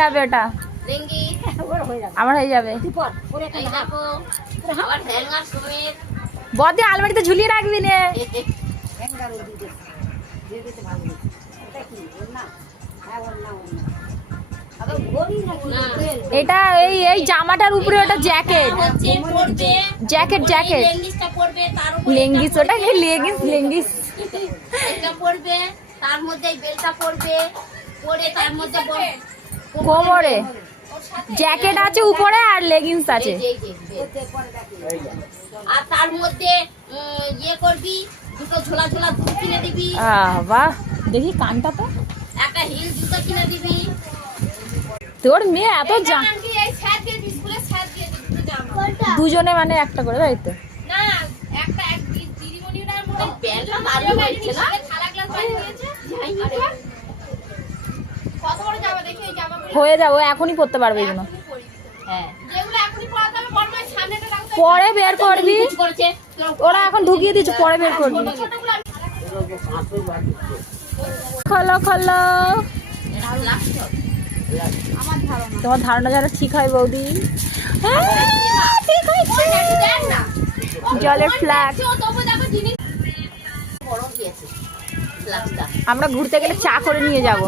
যাবে ওটা, আমার হয়ে যাবে। বদি আলমারিতে ঝুলিয়ে রাখবি নে। এটা এই এই জামাটার উপরে ওটা জ্যাকেট, জ্যাকেট জ্যাকেট লেঙ্গিস, ওটা কি লেগিস? লেঙ্গিস এটা পড়বে, তার মধ্যে বেলটা পড়বে, পরে তার মধ্যে কোমরে জ্যাকেট আছে উপরে আর লেগিংস আছে। আর তার মধ্যে ইয়ে করবি, দুটো ঝোলা ঝোলা দুধ কিনে দিবি। বাহ, দেখি কানটা তো, একটা হিল জুতো কিনে দিবি। তোর মেয়ে এত যা, দুজনে মানে একটা করে, তাই তো? হয়ে যাবো, এখনই পড়তে পারবে এগুলো। পরে বের করবি, ওরা এখন ঢুকিয়ে দিচ্ছে, পরে বের করবি। খোলো খোলো, তোমার ধারণা যেন ঠিক হয় বৌদি। জলের ফ্ল্যাগ, আমরা ঘুরতে গেলে চা করে নিয়ে যাব।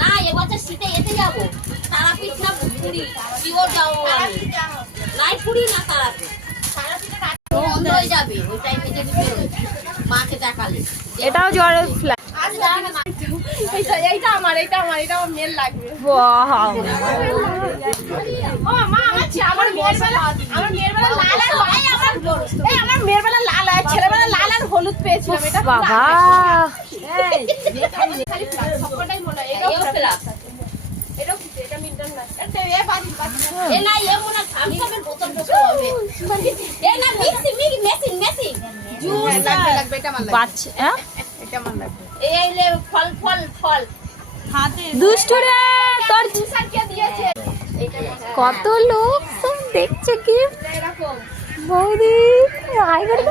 না এবছর শীতে এতে যাবো, তারাপীঠ না পুরী, শিওর যাবো। নাই পুরী না তারাপীঠ, বন্ধ হয়ে যাবে ওই টাইমে যদি বেরোয়, মাকে দেখালে। এটাও জলের ফ্ল্যাগ। এইটা আমার মেল লাগবে। আমার মেয়ের বেলা লাল আর ছেলেবেলা লাল আর হলুদ পেয়েছিলাম। এটা বাবা সবকটাই মনে হয় এটা মিল্টন না, এ বাড়ি এ না এ মনে আমি সবের বোতল ঢোকা হবে। এ না মিক্সি মেশিন জুস লাগবে। এটা আমার লাগবে, বাচ্চা, এটা আমার লাগবে। এই লে ফল হাতে দুষ্টু রে, তোর জুসার কে দিয়েছে? কত লোক সব দেখছে কি এরকম বৌদি। হাই করে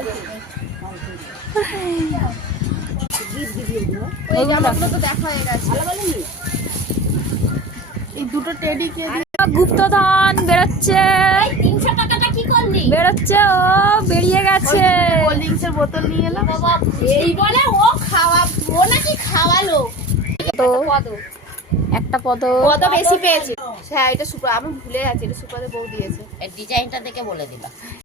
ওই জামাগুলো তো দেখা হয়ে গেছে। এই দুটো টেডি কে গুপ্তধন বেরোচ্ছে, 300 টাকাটা কি করলি? বেরোচ্ছে, ও বেরিয়ে গেছে। কোল্ড ড্রিঙ্কস এর বোতল নিয়ে এলাম। বাবা এই বলে ও ও নাকি খাওয়ালো। তো একটা পদ বেশি পেয়েছে। হ্যাঁ এটা সুপার, আমি ভুলে গেছি, এটা সুপারে বউ দিয়েছে। এই ডিজাইনটা দেখে বলে দিবা।